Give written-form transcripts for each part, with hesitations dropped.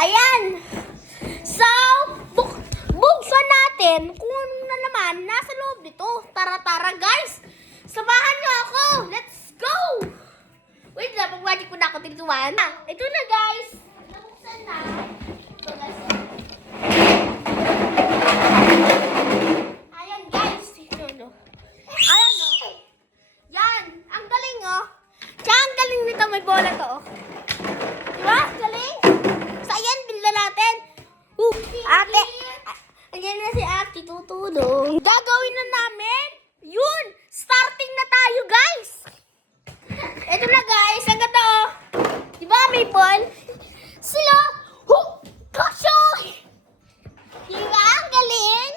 Ayan. So, buksan natin kung ano na naman nasa loob nito. Tara guys. Samahan niyo ako. Let's go. Wait lang, pag-magic ko na ako tinutuan. Ito na guys. Nabuksan na. Ito guys. Ayan guys. Ito. Ayan o. Yan. Ang galing o. Tsaka ang galing nito. May bola to o. Diba? Galing. So ayan, bilda natin. Ate. Ayan na si ate tutulong. Gagawin na namin. Yun. Starting na tayo guys. Ito na guys. Ang ganda o. Diba may ball? Sila. Kasyoy. Diba? Ang galing.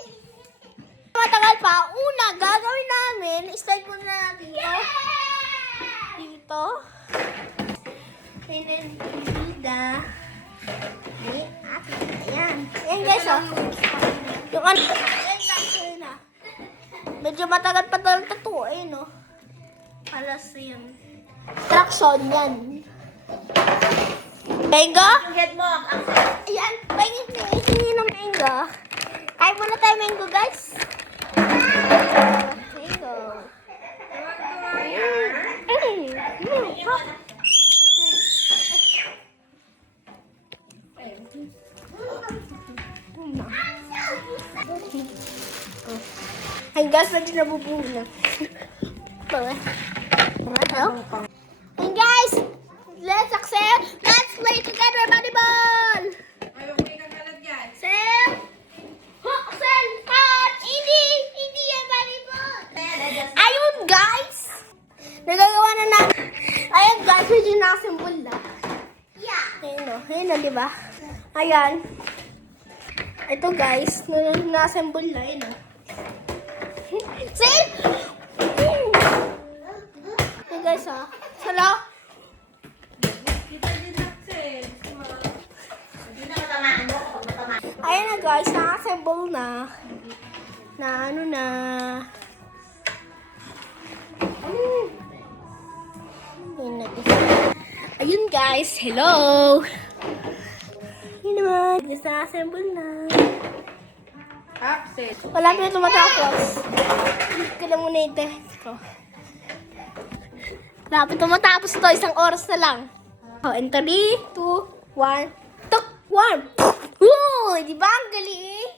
Matagal pa. Una, gagawin namin. Start muna natin ito. Dito. And then, bida. Ayan. Ayan guys, oh. Yung ano. Ayan guys, ayan na. Medyo matagal pa talagang tatuin, oh. Alas yun. Traction yan. Mango? Get mo. Ayan. Pahingin ng mango. Kain muna tayo mango, guys. Mango. Ay guys, medyo nabubuo na. Hey guys, let's play together volleyball. Ayaw mo ikakalat yan. Sel, touch, hindi yan volleyball. Ayun guys, nagagawa na natin. Ayun guys, medyo nakasimbol na. Ayun o, diba? Ayan. Ito guys, nakasimbol na, ayun o. See? Hey guys, ah. Sala. Kita din Axel. Hindi na matamaan mo. Ayan na guys, naka-assemble na. Na ano na. Ayun guys, hello. Yun naman. Guys, naka-assemble na. Axel. Wala pa na tumatapos. Hindi lang muna yung test ko. Wala pa tumatapos to. 1 oras na lang. Oh, and 3, 2, 1. Tuk! 1! Woo! Di ba ang galing?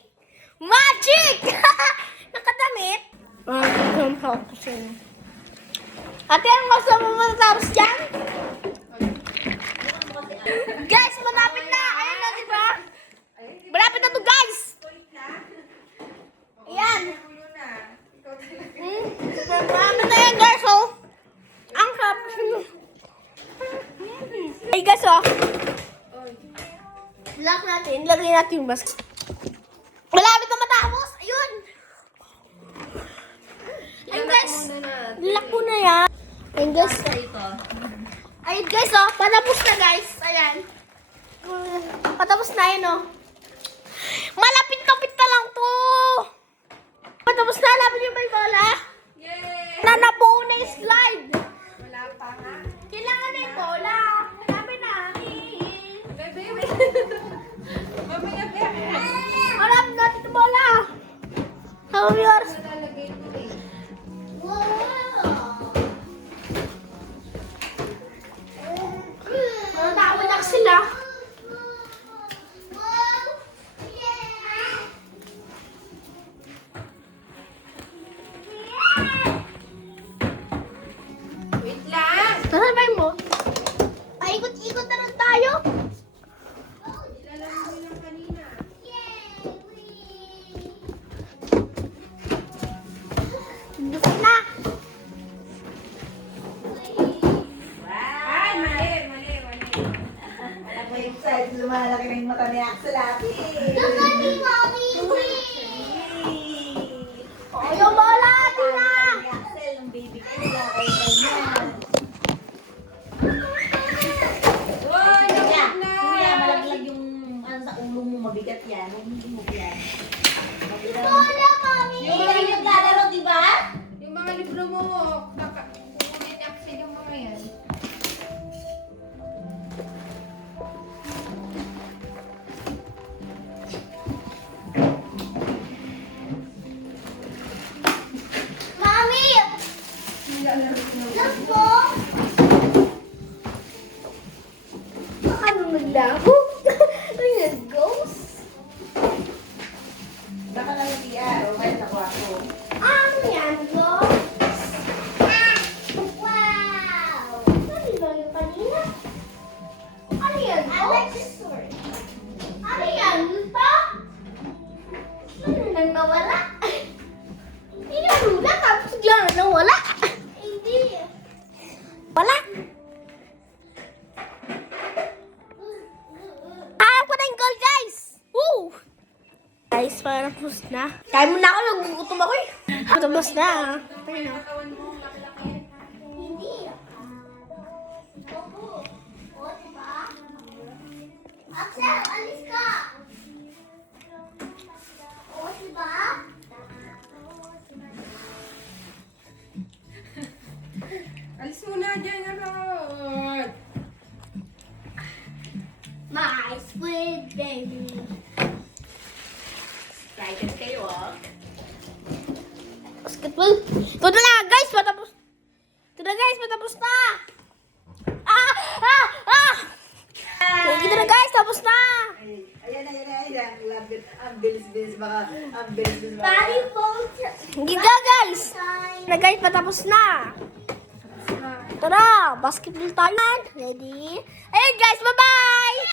Magic! Nakadamit. Ate, ang gusto mo matatapos dyan? Guys, malapit na. Ayan na, di ba? Malapit na to, guys. Ayan. Malapit na yan, guys, oh. Ang sarap. Ay, guys, oh. Lock natin. Lagay natin yung basket. Malapit na matapos. Ayun. Ayun, guys. Lock ko na yan. Ayun, guys. Ayun, guys, oh. Patapos na, guys. Ayan. Patapos na yun, oh. Malapit-lapit na lang to. Patapos na. Lapit yung may bola. Yay! Nanabuo na yung slide. Wala pa nga. Kailangan na yung bola. Hanapin natin. Bebe, mamaya bebe. Hanapin natin yung bola. How yours? Nalalagay ko eh. Natawa na sila. Wait lang. Nasabay mo? Paikot-ikot na lang tayo. Ilalaro mo lang kanina. Gusto na. Ay, mali. Alam mo yung size, lumalaki na yung mata ni Axel ate. Oh, yung bola, Tina. Ni Axel, yung baby ko, kaya kanya. Uy, Kuya, napit na. kuya, malaglag yung ano sa ulo mo, mabigat yan. Hindi mo yan. Mabigat. Bola, mami. Yung mga naglalaro, di ba? Yung mga libro mo, kukunin Axel yung mga yan. guys, tapos na. Kaya mo na ako, nagugutom ako eh. Tapos na. Ayun o. Katawan mo, laki-laki. Hindi. Opo. O, diba? Axel, alis ka. O, diba? Alis mo na dyan, Arot. My sweet baby. Excited kayo ah. Basketball. Ito na guys, patapos. Ito na guys, patapos na. Ito na guys, tapos na. Ayan. Ang bilis-bilis baka. Ang bilis-bilis baka. Body Hindi ka guys. Ito na guys, patapos na. Tara, basketball tayo. Ready? Ayun guys, bye-bye.